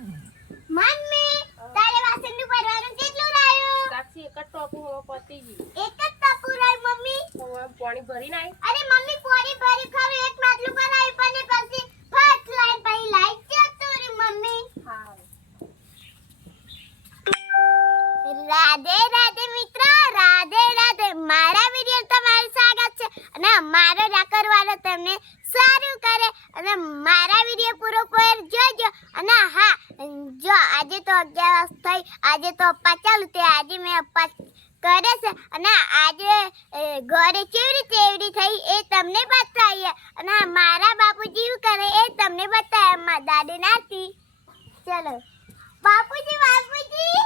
Mummy તારે વાસણનું ભરવાનું કેટલું રહ્યું? સાક્ષી એક જ ટોપુ હવે પતી ગઈ એક જ ટપુ રહ્યું મમ્મી? પાણી ભરી નાય અરે મમ્મી પાણી ભરી ખરું એક માટલું ભરાયું પણ પછી કરવાનો તમને સારું કરે અને મારા વીડિયો પૂરો પર જોજો. અને હા જો આજે તો અગિયાર થઈ આજે તો અપ્પા ચાલુ તે આજે મેં અપ્પા કરે છે. અને આજે ઘરે કેવી રીતે એવડી થઈ એ તમને બતાવીએ. અને મારા બાપુજી શું કરે એ તમને બતાવે મારા દાદી નાતી. ચલો. બાપુજી બાપુજી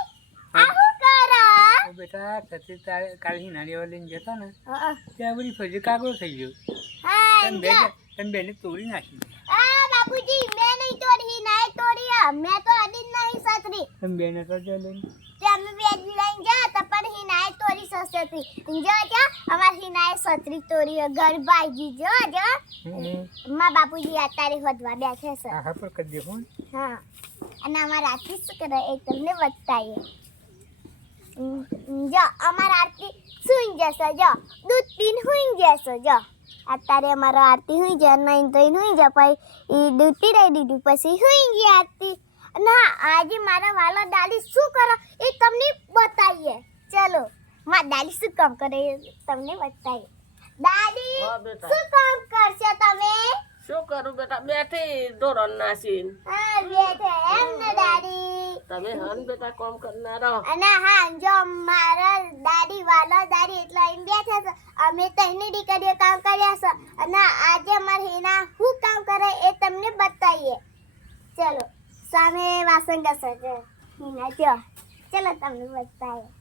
આ શું કરો બેટા સતી તારે કાલની નાળીઓ લઈને જતા ને ત્યાં બધી ફરી કાગડો થઈ ગયો. હા તને જો. બે તને બેને તોડી નાખી. આ બાપુજી મેં નહીં તોડી નાય તોડી મેં તો અડી નહીં સતરી તને બેને તો જો લઈને. બે લઈને જા તો પણ હિનાય તોડી સસરી જો જો અમાર હિનાય સતરી તોડી. ગરબાજી જો જો. માં બાપુજી અત્યારે હોદવા બેઠે છે. આખા પર કરી દે ફોન. હા. અને અમારા આરતી શું કરે એ તમને બતાવીએ. જો અમારા આરતી સુઈ જશે જો. દૂધ પીને સુઈ જશે જો. અત્યારે અમારો આરતી સુઈ જાય નહીં તો સુઈ જાય પછી એ દૂધ પીરાઈ દીધું પછી સુઈ ગઈ આરતી. ના આજે મારા વાલા દાદી શું કરો એ તમને બતાવીએ. ચલો મારા દાદી શું કામ કરે તમને બતાવીએ. દાદી શું કામ કરશો તમે? શું કરું બેટા? બેઠી ધોરણ નાસીન. હા બેઠે એમ ને દાદી. તમે હન બેટા કોમ કરનારો. અને હા, જો મારા દાદી, વાલો દાદી એટલે એમ બેઠા છે, અમે તઈની દીકરીઓ કામ કર્યા છે. અને આજે અમારે હિના શું કામ કરે એ તમને બતાવીએ. ચલો, સામે વાસણ ઘસે છે હિના, જો, ચલો તમને બતાવીએ.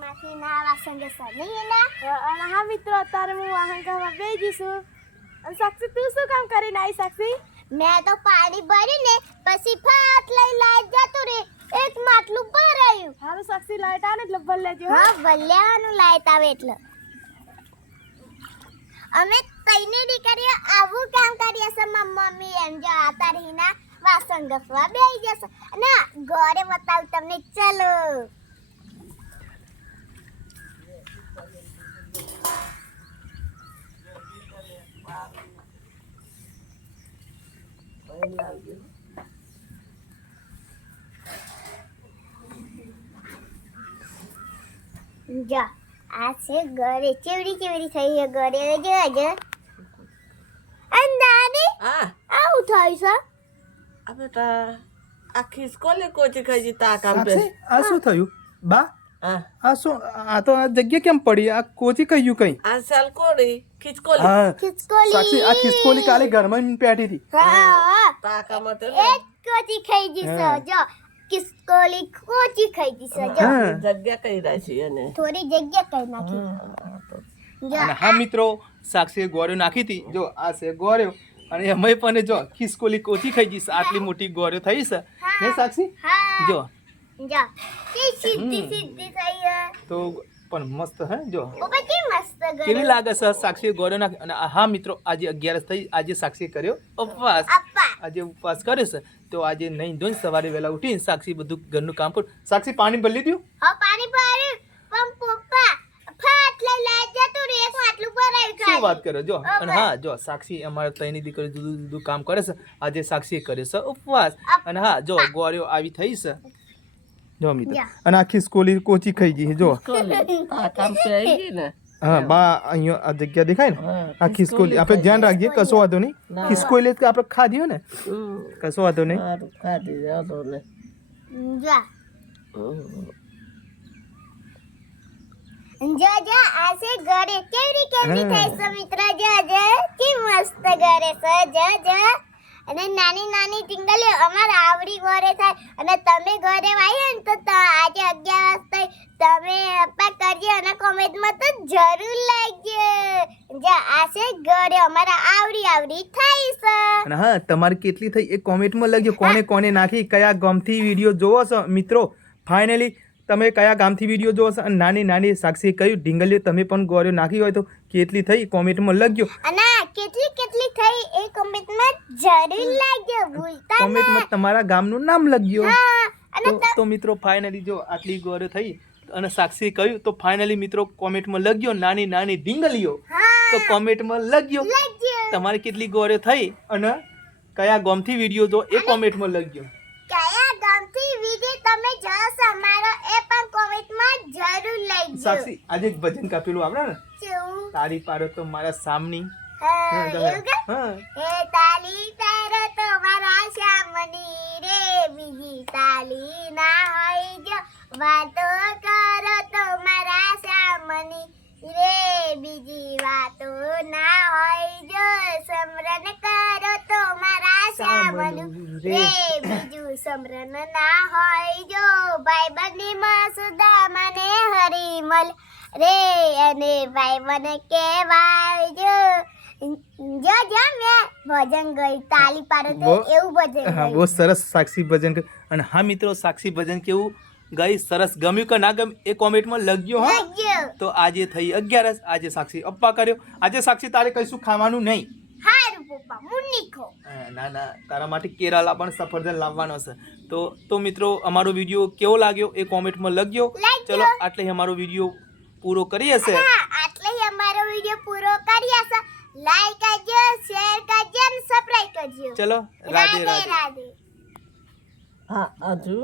જો અમારી ના વાસણ ઘસે નહીં હિના અને હા મિત્રો અત્યારે હું વાહન કરવા બેસી છું. અને સાક્ષી તું શું કામ કરીને આવી સાક્ષી? મેં તો પાણી ભર્યું ને પછી ફાટ લઈ લાઈટ જતું રે એક માટલું ભરાયું. હારું સાક્ષી લાઈટ આવે એટલે ભલે લેજો હા. ભલ્યાનું લાઈટ આવે એટલે. અમે તઈની દીકરીઓ આવું કામ કરીએ છે મમ્મી એમ જો આતા રહીના વાસણ ઘસવા બેસી જશે. અને ઘરે બતાવું તમને ચલો. જો આ છે ગરે ચેવડી ચેવડી થઈ છે ગરે જો જો. અંદાની હા આવું થાય છે. આ બેટા આ ખિસકોલી કોચી ખાઈ તા કામ પે આ શું થયું? બા? હા. આ શું? આ તો આ જગ્યા કેમ પડી? આ કોચી કહ્યું કઈ? આ સલકોડી ખિસકોલી. હા. ખિસકોલી. સાક્ષી આ ખિસકોલી કાલે ઘરમાં પેટી હતી. હા. તા કામ એક કોચી ખાઈ જશે હા. જો ખિસકોલી કોચી ખાઈ જશે જો જગ્યા કઈ રહી છે થોડી જગ્યા કઈ નાખી અને હા મિત્રો સાક્ષી ગોળ્યો નાખી હતી જો આ છે ગોળ્યો અને એમાંય પણ જો ખિસકોલી કોચી ખાઈ જઈશ આટલી મોટી ગોળ્યો થઈ છે ને સાક્ષી જો જો કે સીધી હમ. સીધી થઈ છે તો પણ મસ્ત હે જો ઉપર કે મસ્ત કેવી લાગે છે સાક્ષી ગોળ્યો નાખી અને હા મિત્રો આજે અગિયારસ થઈ આજે સાક્ષી કર્યો ઉપવાસ આજે ઉપવાસ કર્યો છે તો આજે નહીં ધોઈને સવારે વહેલા ઉઠીને સાક્ષી બધું ઘરનું કામ પર સાક્ષી પાણી ભરી લીધું? હા પાણી ભર્યું. પણ પપ્પા ફાટ લઈ લાઈટ જતું રે એક માટલું ભરાયું શું વાત કરો? જો અને હા જો સાક્ષી અમારે તઈની દીકરી જુદું જુદું કામ કરે છે. આજે સાક્ષીએ કરે છે ઉપવાસ. અને હા જો ગોળીઓ આવી થઈ છે. જો મિત્ર અને આખી સ્કૂલી કોચી ખાઈ ગઈ જો. આ કામ ગઈ ને. હા બા અહીંયા આ જગ્યા દેખાય ને? આ ખિસકોલી આપણે ધ્યાન રાખીએ કશો વાંધો નહીં. ખિસકોલી તો આપણે ખાધી ને. કશો વાંધો નહીં. ખાધી જાતો ને જા. જો જો આ ઘરે. કેવડી કેવડી થાય છે મિત્ર? જો જો. કે મસ્ત ઘરે છે? જો જો. અને નાની નાની ટીંગલીઓ અમાર આવડી ઘરે થાય. અને તમે ઘરે આવ્યો ને તો આજે અગિયાર થઈ તમે અપા કરજો અને કોમેન્ટમાં તો જરૂર લાગજો. જે આશે ઘરે અમારા આવડી આવડી થાય છે. અને હા તમારી કેટલી થઈ એ કોમેન્ટમાં લખજો. કોને કોને નાખી કયા ગમથી વીડિયો જોવો છો? મિત્રો ફાઇનલી તમે કયા ગામથી વીડિયો જોવો છો? અને નાની નાની સાક્ષી કયું ઢીંગલીઓ તમે પણ ગોળ્યો નાખી હોય તો કેટલી થઈ? કોમેન્ટમાં લખજો. અને કેટલી કોમેન્ટમાં જરૂર લાગ્યો ભૂલતા કોમેન્ટમાં તમારા ગામનું નામ લખજો તો તો મિત્રો ફાઇનલી જો આટલી ગોર થઈ અને સાક્ષી કહ્યું તો ફાઇનલી મિત્રો કોમેન્ટમાં લખજો નાની નાની ઢીંગલીઓ. તો કોમેન્ટમાં લખજો તમારે કેટલી ગોળ્યો થઈ અને કયા ગામથી વીડિયો જો એ કોમેન્ટમાં લખજો કયા ગામથી વીડિયો તમે જોશો અમારો એ પણ કોમેન્ટમાં જરૂર લખજો સાક્ષી આજે એક ભજન કાપેલું આપણે ને? તારી પાડો તો મારા સામની. હા તાલી તારો તો મારા શ્યામની રે બીજી તાલી ના હોય જો. વાતો કરો તો મારા શ્યામની રે બીજી વાતો ના હોય જો. સમરણ કરો તો મારા શ્યામનું રે બીજું સમરણ ના હોય જો. ભાઈ બંધીમાં સુદામા મને હરિમલ રે અને ભાઈ મને કહેવાય જો. જો જો મેં ભજન ગઈ તાલી પાડો તો બહુ- એવું ભજન હા બહુ સરસ સાક્ષી ભજન અને હા મિત્રો સાક્ષી ભજન કેવું? ગઈ સરસ ગમ્યું કે ના ગમ્યું? એ કોમેન્ટમાં લગ્યો હા. તો આજે થઈ અગિયારસ આજે સાક્ષી અપ્પા કર્યો. આજે સાક્ષી તારે કશું ખાવાનું નહીં? ના ના તારા માટે કેરાલા પણ સફરજન લાવવાનો છે. તો તો મિત્રો અમારો વીડિયો કેવો લાગ્યો એ કોમેન્ટમાં લગ્યો. ચલો આટલે અમારો વીડિયો પૂરો કરી હશે આટલે અમારો વીડિયો પૂરો કરીએ છે. લાઈક કરજો શેર કરજો અને સબસ્ક્રાઇબ કરજો. ચલો રાધે રાધે રાધે. હા હજુ